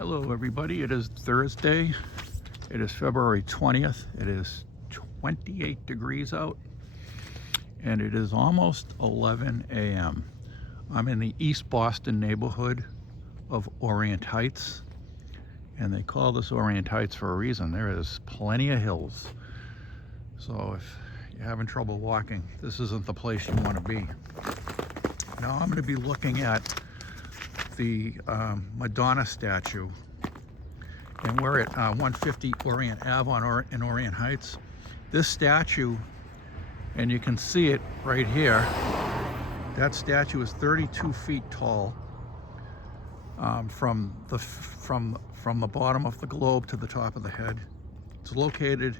Hello everybody, it is Thursday. It is February 20th. It is 28 degrees out and it is almost 11 a.m. I'm in the East Boston neighborhood of Orient Heights, and they call this Orient Heights for a reason. There is plenty of hills. So if you're having trouble walking, this isn't the place you want to be. Now I'm going to be looking at the Madonna statue, and we're at 150 Orient Ave in Orient Heights. This statue, and you can see it right here, that statue is 32 feet tall, from the bottom of the globe to the top of the head. It's located,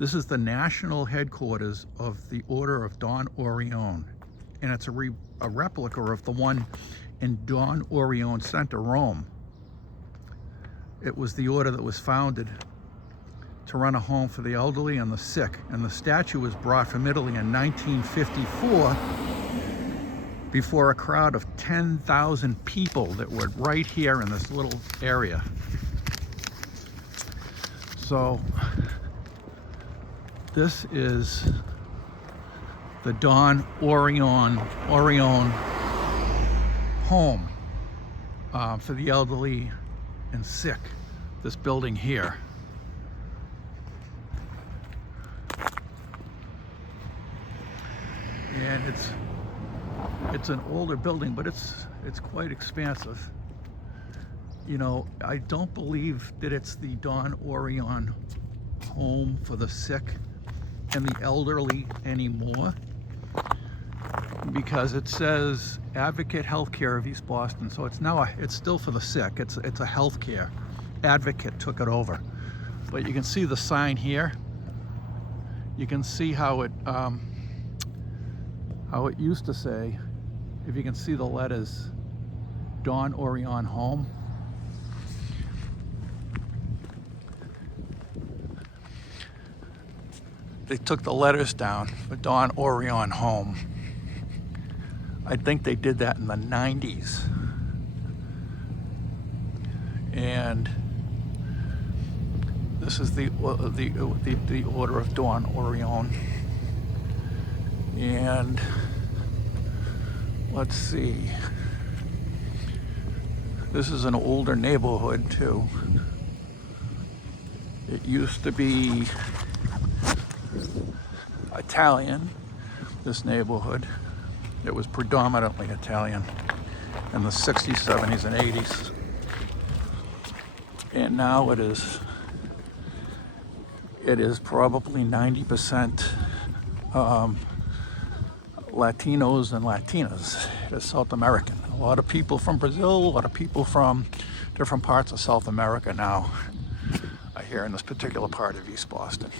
this is the national headquarters of the Order of Don Orione, and it's a replica of the one in Don Orione Center, Rome. It was the order that was founded to run a home for the elderly and the sick, and the statue was brought from Italy in 1954 before a crowd of 10,000 people that were right here in this little area. So this is the Don Orione home for the elderly and sick, this building here. And it's an older building, but it's quite expansive. You know, I don't believe that it's the Don Orione home for the sick and the elderly anymore, because it says Advocate Healthcare of East Boston. So it's still for the sick. It's a healthcare. Advocate took it over. But you can see the sign here. You can see how it used to say, if you can see the letters, Don Orione Home. They took the letters down for Don Orione Home. I think they did that in the 90s. And this is the Order of Don Orione. And let's see. This is an older neighborhood too. It used to be Italian, this neighborhood. It was predominantly Italian in the 60s, 70s, and 80s. And now it is probably 90% Latinos and Latinas. It is South American. A lot of people from Brazil, a lot of people from different parts of South America now are here in this particular part of East Boston.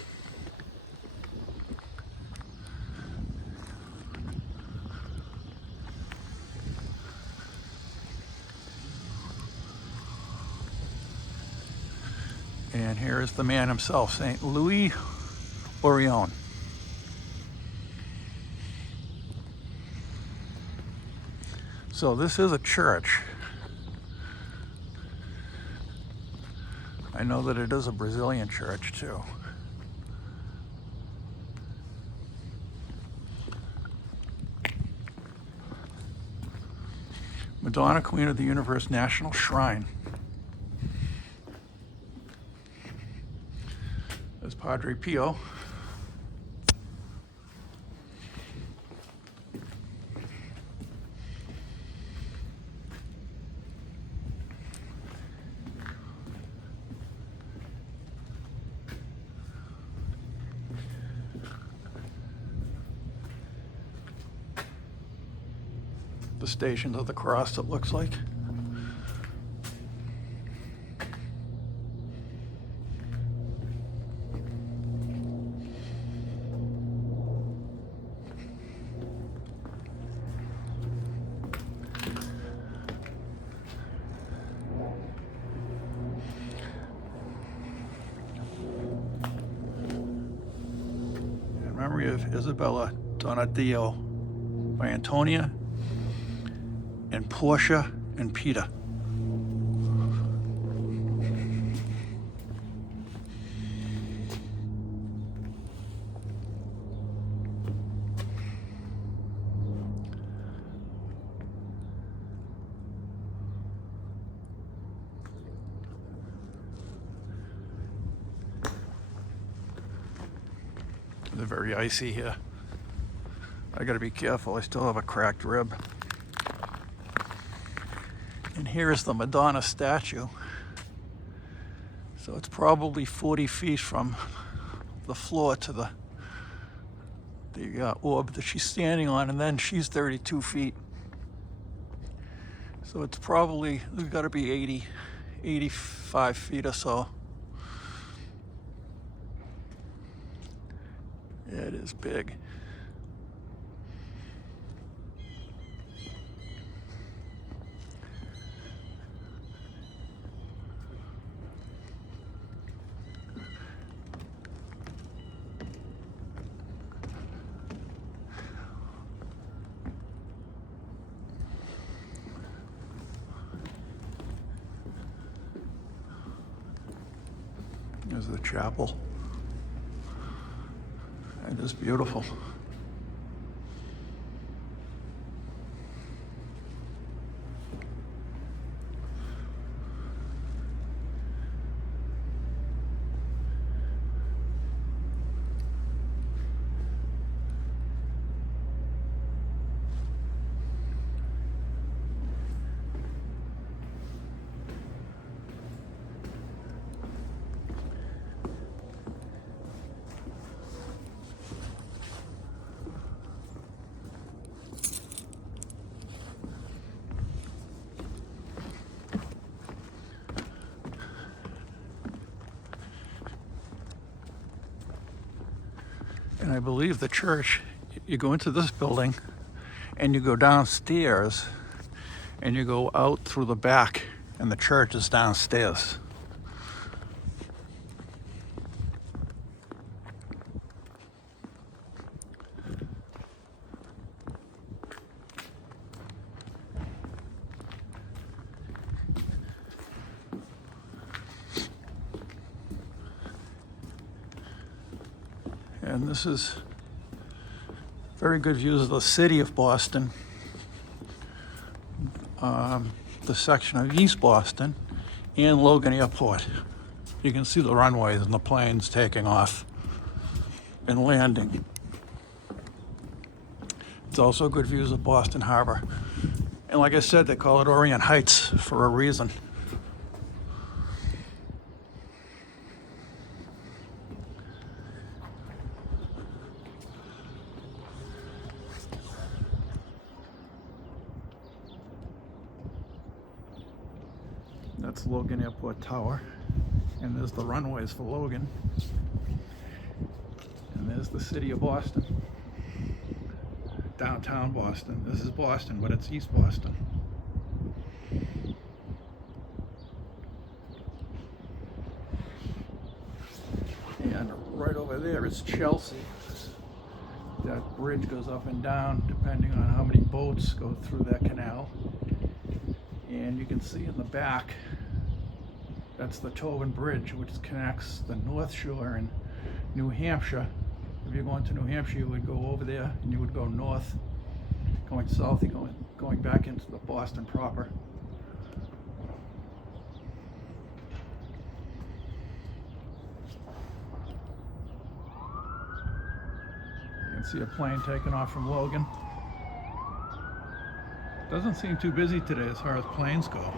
And here is the man himself, St. Louis Orione. So this is a church. I know that it is a Brazilian church too. Madonna Queen of the Universe National Shrine. There's Padre Pio. The Stations of the Cross, it looks like. In memory of Isabella Donadio by Antonia and Portia and Peter. It's very icy here. I gotta be careful, I still have a cracked rib. And here's the Madonna statue. So it's probably 40 feet from the floor to the orb that she's standing on, and then she's 32 feet. So it's probably, we've got to be 85 feet or so. It is big. There's the chapel. It is beautiful. And I believe the church, you go into this building and you go downstairs and you go out through the back, and the church is downstairs. And this is very good views of the city of Boston, the section of East Boston, and Logan Airport. You can see the runways and the planes taking off and landing. It's also good views of Boston Harbor. And like I said, they call it Orient Heights for a reason. That's Logan Airport Tower, and there's the runways for Logan, and there's the city of Boston, downtown Boston. This is Boston, but it's East Boston. And right over there is Chelsea. That bridge goes up and down depending on how many boats go through that canal. And you can see in the back, that's the Tobin Bridge, which connects the North Shore and New Hampshire. If you're going to New Hampshire, you would go over there and you would go north. Going south, you're going back into the Boston proper. You can see a plane taking off from Logan. Doesn't seem too busy today as far as planes go.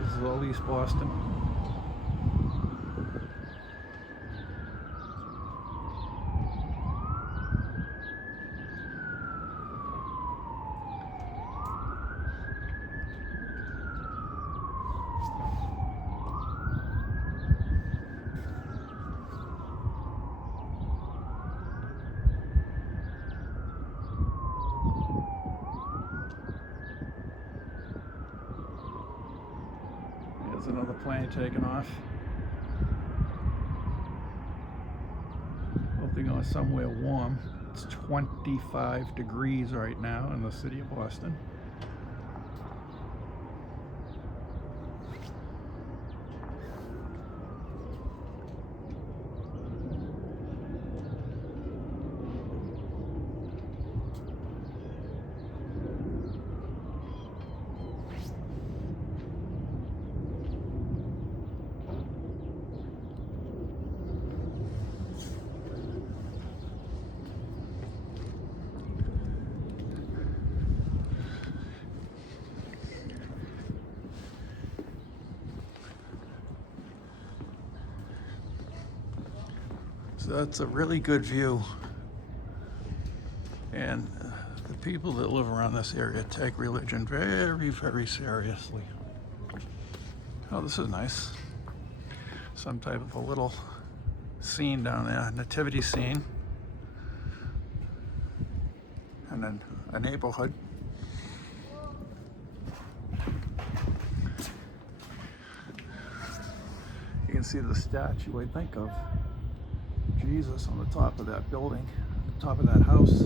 This is all East Boston. There's another plane taking off. Hope they're going somewhere warm. It's 25 degrees right now in the city of Boston. So that's a really good view. And the people that live around this area take religion very, very seriously. Oh, this is nice. Some type of a little scene down there, nativity scene. And then a neighborhood. You can see the statue, I think, of Jesus on the top of that building, the top of that house.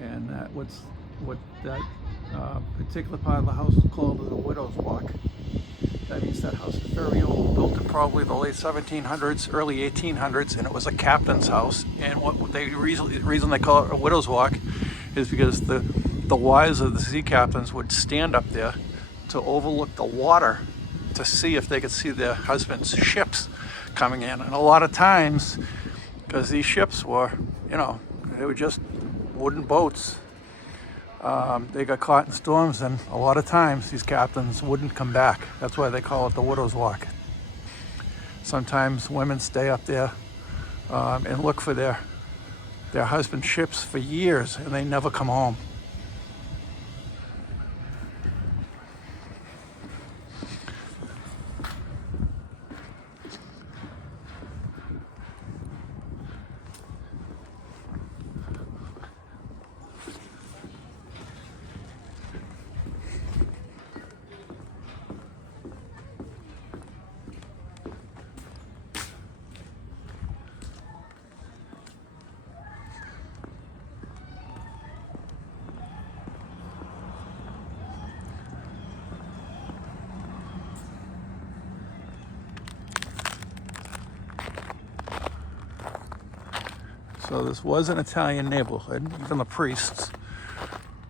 And what that particular part of the house is called the Widow's Walk. That means that house is very old, built in probably the late 1700s, early 1800s, and it was a captain's house. And the reason they call it a Widow's Walk is because the wives of the sea captains would stand up there to overlook the water to see if they could see their husbands' ships coming in. And a lot of times, because these ships were, they were just wooden boats, they got caught in storms, and a lot of times these captains wouldn't come back. That's why they call it the Widow's Walk. Sometimes women stay up there and look for their husband's ships for years, and they never come home. So this was an Italian neighborhood. Even the priests,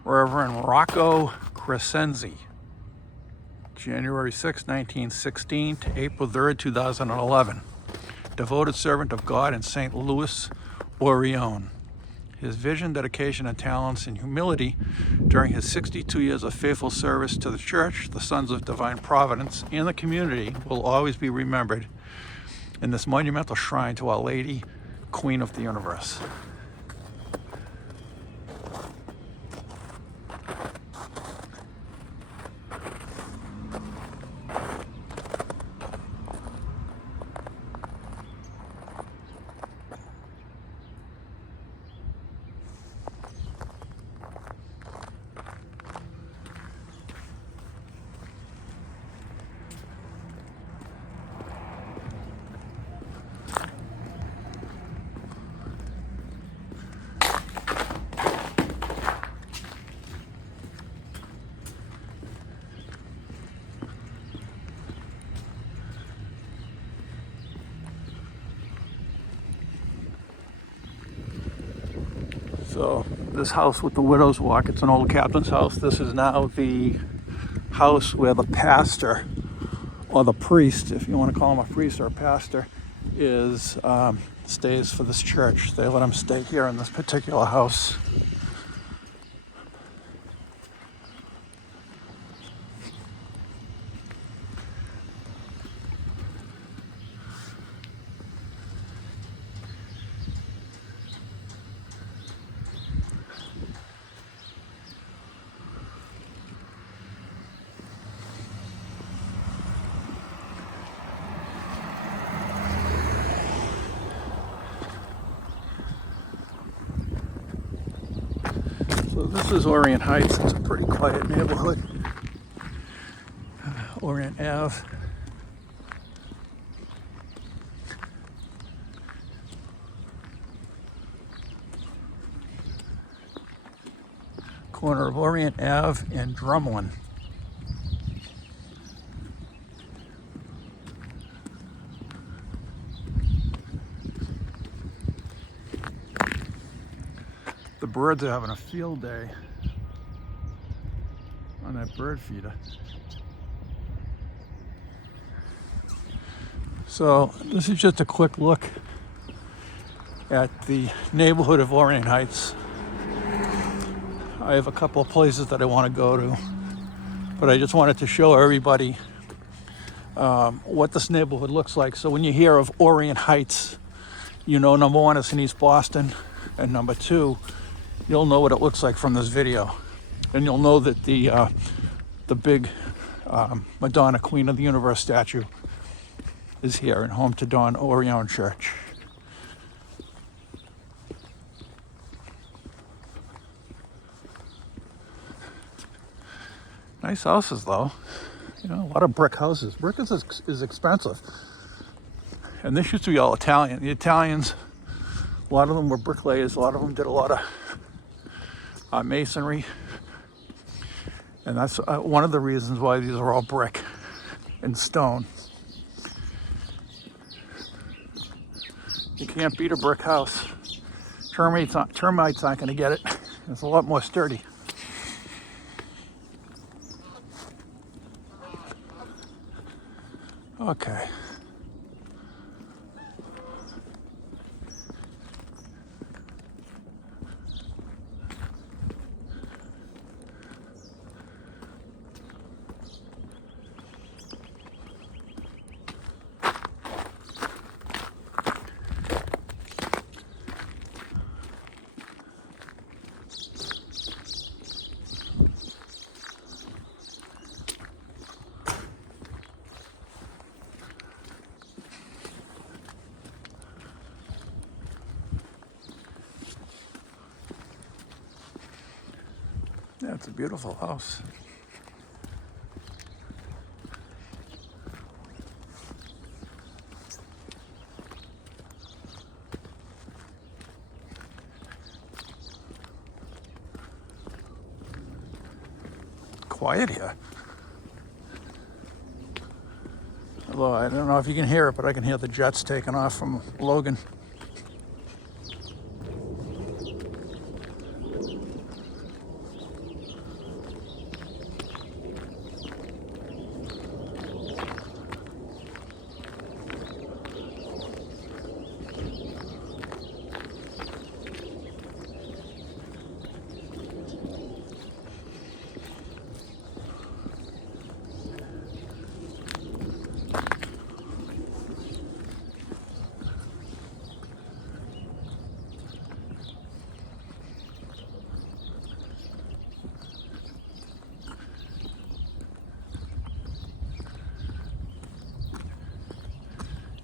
Reverend Rocco Crescenzi, January 6, 1916 to April 3, 2011. Devoted servant of God in St. Louis, Orient. His vision, dedication, and talents and humility during his 62 years of faithful service to the Church, the Sons of Divine Providence, and the community will always be remembered in this monumental shrine to Our Lady, Queen of the Universe. So this house with the Widow's Walk, it's an old captain's house. This is now the house where the pastor, or the priest, if you want to call him a priest or a pastor, stays for this church. They let him stay here in this particular house. So this is Orient Heights. It's a pretty quiet neighborhood. Orient Ave. Corner of Orient Ave and Drumlin. The birds are having a field day on that bird feeder. So this is just a quick look at the neighborhood of Orient Heights. I have a couple of places that I want to go to, but I just wanted to show everybody what this neighborhood looks like. So when you hear of Orient Heights, you know, number one, it's in East Boston, and number two, you'll know what it looks like from this video. And you'll know that the big Madonna Queen of the Universe statue is here and home to Don Orion Church. Nice houses though, you know, a lot of brick houses. Brick is expensive. And this used to be all Italian. The Italians, a lot of them were bricklayers, a lot of them did a lot of masonry. And that's one of the reasons why these are all brick and stone. You can't beat a brick house. Termites aren't going to get it. It's a lot more sturdy. Okay. Yeah, it's a beautiful house. Quiet here. Although I don't know if you can hear it, but I can hear the jets taking off from Logan.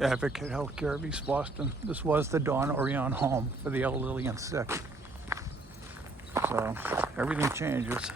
Advocate Healthcare of East Boston. This was the Don Orion home for the elderly and sick. So everything changes.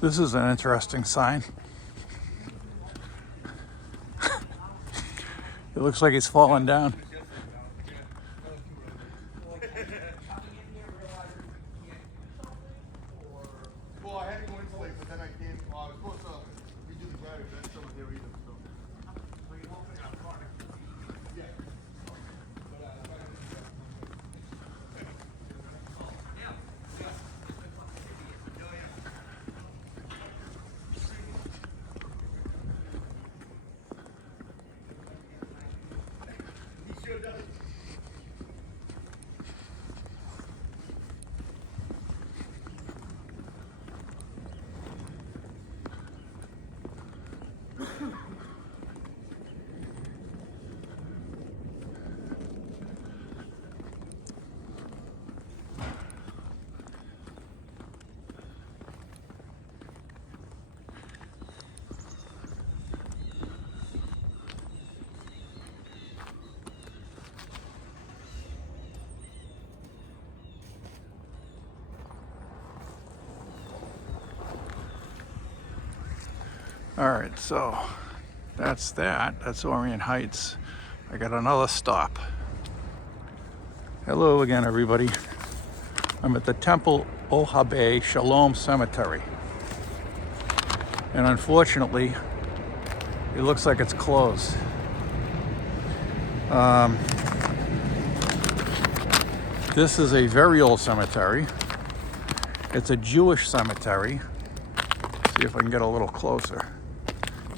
This is an interesting sign. It looks like it's falling down. Well, I had to go into late, but then I came. I was supposed to redo the driveway, but that's still here either. So you won't pick up car. Yeah. He sure does. All right, so that's that. That's Orient Heights. I got another stop. Hello again, everybody. I'm at the Temple Ohabe Shalom Cemetery. And unfortunately, it looks like it's closed. This is a very old cemetery. It's a Jewish cemetery. See if I can get a little closer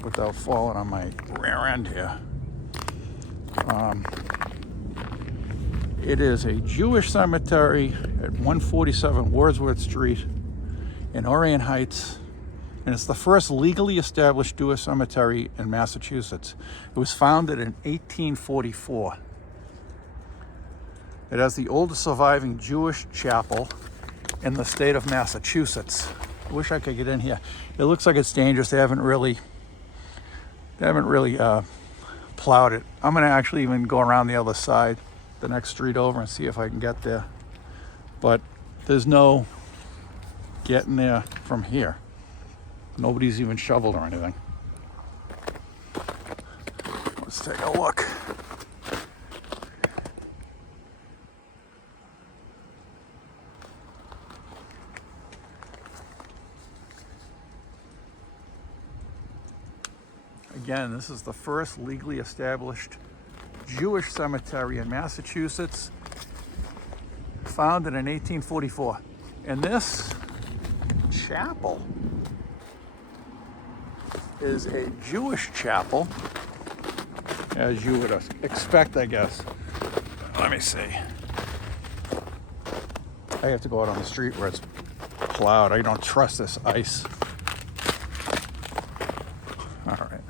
without falling on my rear end here. It is a Jewish cemetery at 147 Wordsworth Street in Orient Heights, and it's the first legally established Jewish cemetery in Massachusetts. It was founded in 1844. It has the oldest surviving Jewish chapel in the state of Massachusetts. I wish I could get in here. It looks like it's dangerous. They haven't really plowed it. I'm gonna actually even go around the other side, the next street over, and see if I can get there. But there's no getting there from here. Nobody's even shoveled or anything. Let's take a look. Again, this is the first legally established Jewish cemetery in Massachusetts, founded in 1844. And this chapel is a Jewish chapel, as you would expect, I guess. Let me see. I have to go out on the street where it's plowed. I don't trust this ice. All right.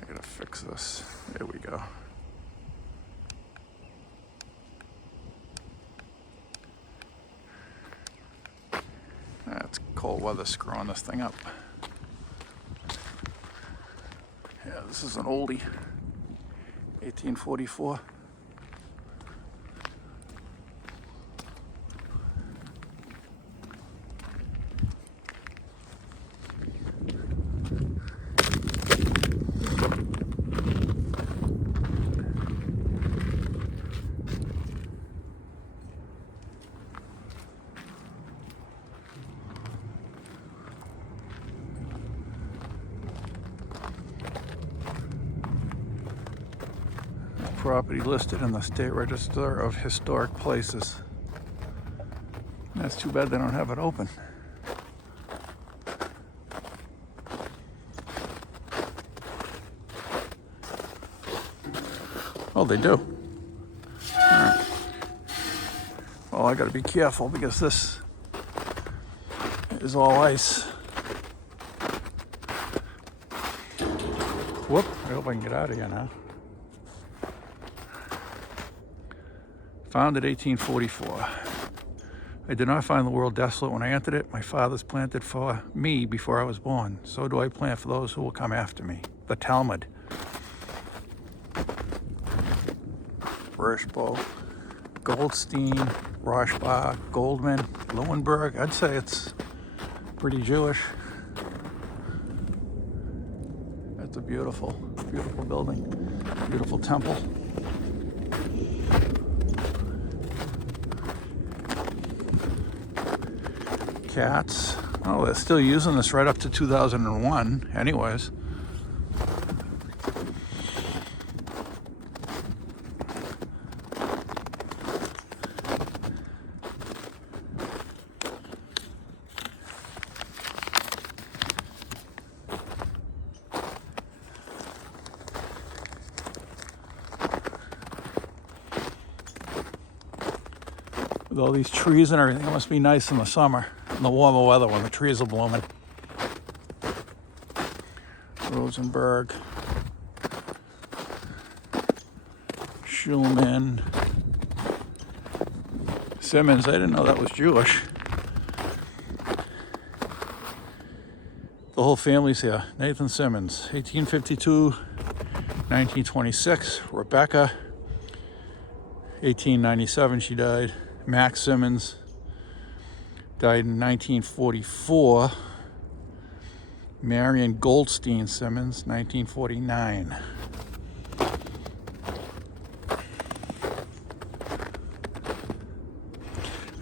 I gotta fix this. There we go. That's cold weather screwing this thing up. Yeah, this is an oldie. 1844. Property listed in the State Register of Historic Places. That's too bad they don't have it open. Oh, they do. All right. Well, I gotta be careful because this is all ice. Whoop, I hope I can get out of here now. Founded 1844. I did not find the world desolate when I entered it. My fathers planted for me before I was born. So do I plant for those who will come after me. The Talmud. Rishbo, Goldstein, Roshbach, Goldman, Lowenberg. I'd say it's pretty Jewish. That's a beautiful, beautiful building. Beautiful temple. Cats. Oh, they're still using this right up to 2001 anyways. With all these trees and everything, it must be nice in the summer. In the warmer weather when the trees are blooming. Rosenberg, Schulman, Simmons. I didn't know that was Jewish. The whole family's here. Nathan Simmons, 1852, 1926. Rebecca, 1897 she died. Max Simmons died in 1944. Marion Goldstein Simmons, 1949.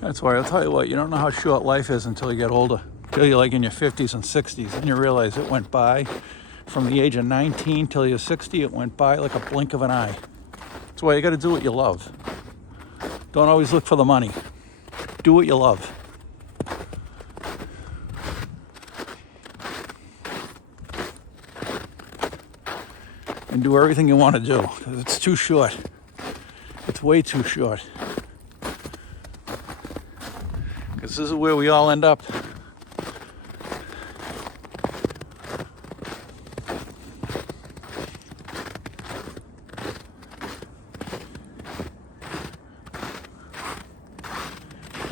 That's why I'll tell you what, you don't know how short life is until you get older. Until you're like in your 50s and 60s, and you realize it went by from the age of 19 till you're 60, it went by like a blink of an eye. That's why you got to do what you love. Don't always look for the money. Do what you love. And do everything you want to do, because it's too short. It's way too short. Because this is where we all end up.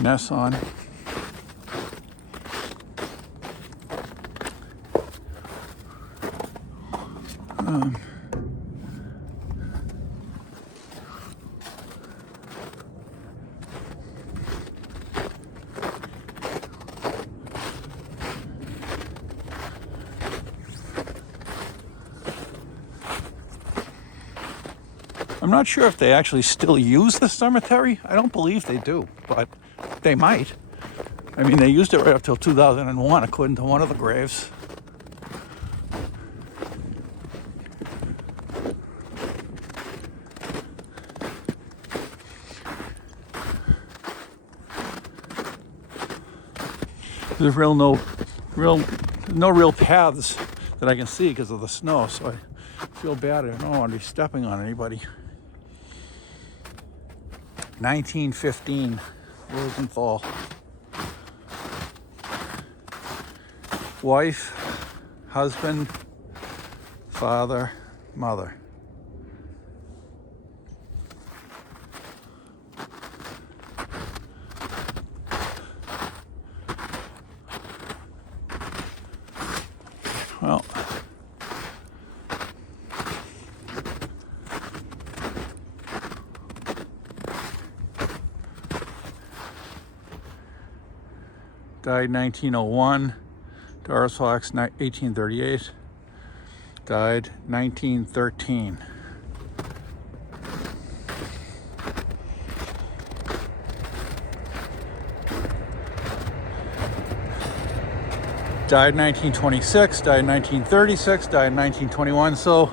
Ness on. I'm not sure if they actually still use the cemetery. I don't believe they do, but they might. I mean, they used it right up till 2001, according to one of the graves. There's no real paths that I can see because of the snow, so I feel bad. I don't want to be stepping on anybody. 1915, Rosenthal. Wife, husband, father, mother. Well, died 1901. Doris Fox, 1838. Died 1913. Died 1926, died 1936, died 1921. So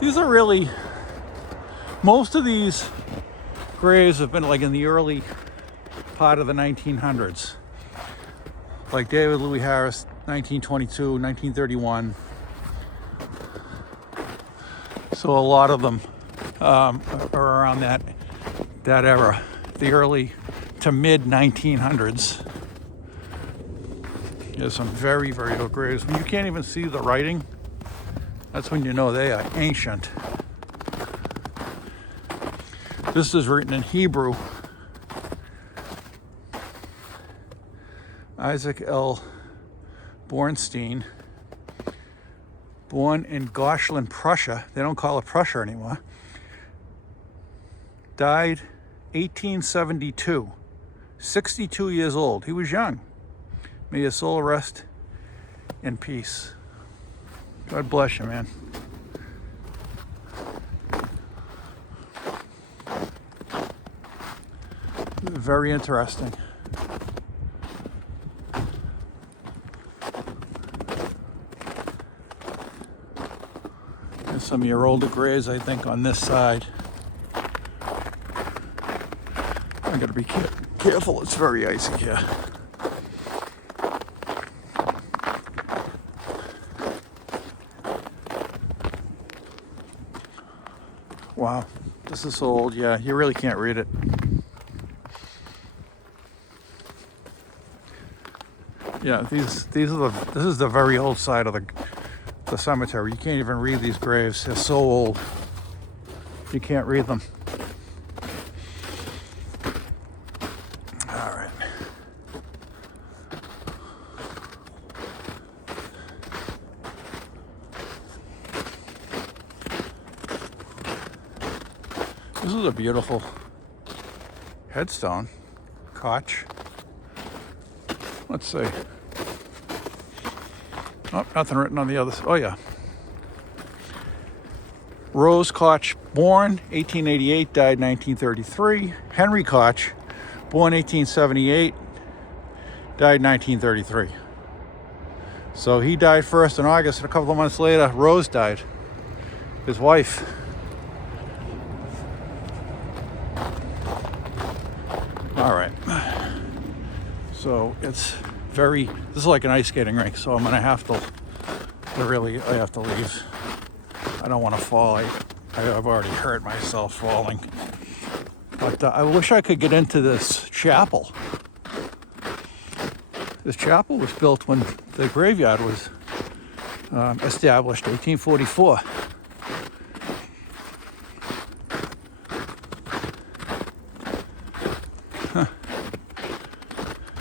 these are really, most of these graves have been like in the early part of the 1900s. Like David Louis Harris, 1922, 1931. So a lot of them are around that era, the early to mid 1900s. There's some very, very old graves. When you can't even see the writing, that's when you know they are ancient. This is written in Hebrew. Isaac L. Bornstein, born in Gosselin, Prussia. They don't call it Prussia anymore. Died 1872, 62 years old. He was young. May his soul rest in peace. God bless you, man. Very interesting. There's some of your older graves, I think, on this side. I gotta be careful, it's very icy here. Wow, this is so old. Yeah, you really can't read it. Yeah, this is the very old side of the cemetery. You can't even read these graves. They're so old. You can't read them. All right. This is a beautiful headstone, Koch. Let's see. Oh, nothing written on the other side. Oh, yeah. Rose Koch, born 1888, died 1933. Henry Koch, born 1878, died 1933. So he died first in August, and a couple of months later, Rose died, his wife. All right. So it's this is like an ice skating rink, so I'm gonna have to I have to leave. I don't want to fall. I've already hurt myself falling. But I wish I could get into this chapel. This chapel was built when the graveyard was established, 1844.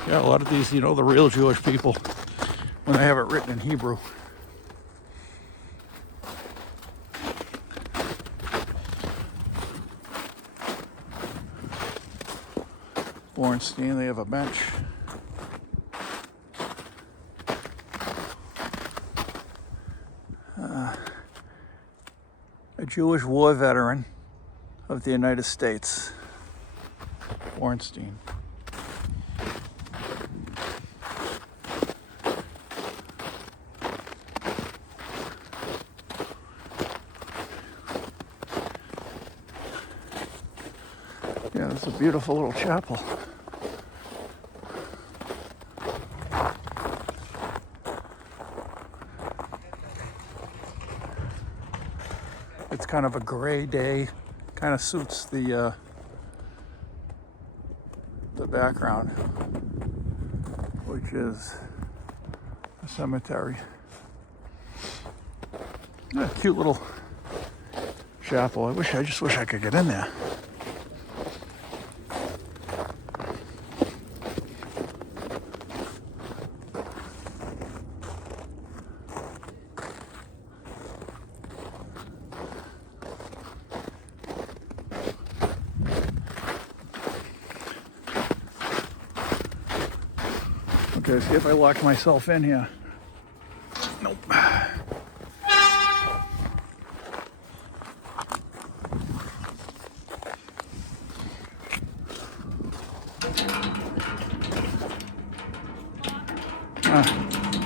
Yeah, a lot of these, the real Jewish people, when they have it written in Hebrew. Bornstein, they have a bench. A Jewish war veteran of the United States, Bornstein. Yeah, it's a beautiful little chapel. It's kind of a gray day, kind of suits the background, which is a cemetery. A cute little chapel. I just wish I could get in there. Okay, see if I lock myself in here. Nope.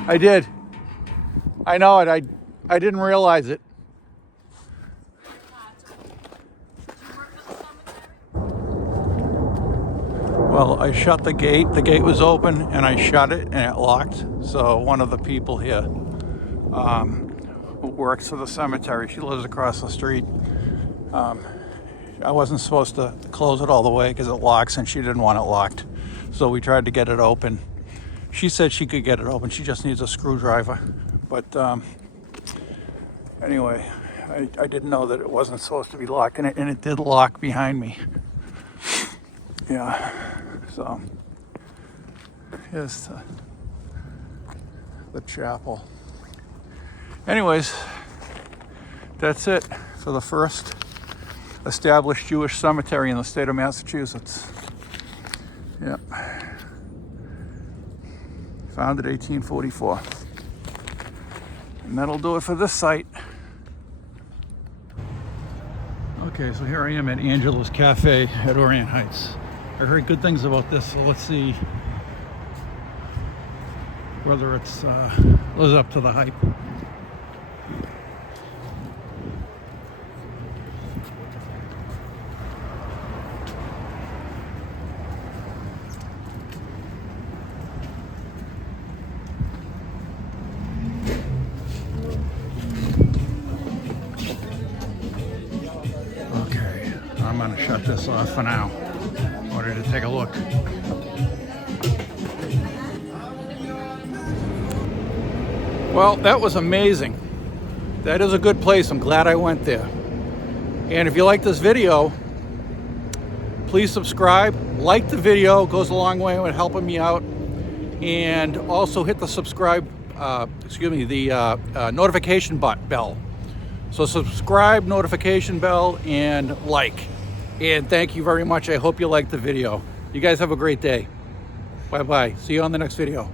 I did. I know it. I didn't realize it. Well, I shut the gate. The gate was open, and I shut it, and it locked. So one of the people here who works for the cemetery, she lives across the street. I wasn't supposed to close it all the way because it locks, and she didn't want it locked. So we tried to get it open. She said she could get it open. She just needs a screwdriver. But anyway, I didn't know that it wasn't supposed to be locked, and it did lock behind me. Yeah, so here's the chapel. Anyways, that's it for the first established Jewish cemetery in the state of Massachusetts. Yep. Founded 1844. And that'll do it for this site. Okay, so here I am at Angela's Cafe at Orient Heights. I heard good things about this, so let's see whether it's lives up to the hype. Okay, I'm gonna shut this off for now. I wanted to take a look. Well, that was amazing. That is a good place. I'm glad I went there. And if you like this video, please subscribe. Like the video, goes a long way with helping me out. And also hit the subscribe, notification bell. So subscribe, notification bell, and like. And thank you very much. I hope you liked the video. You guys have a great day. Bye-bye. See you on the next video.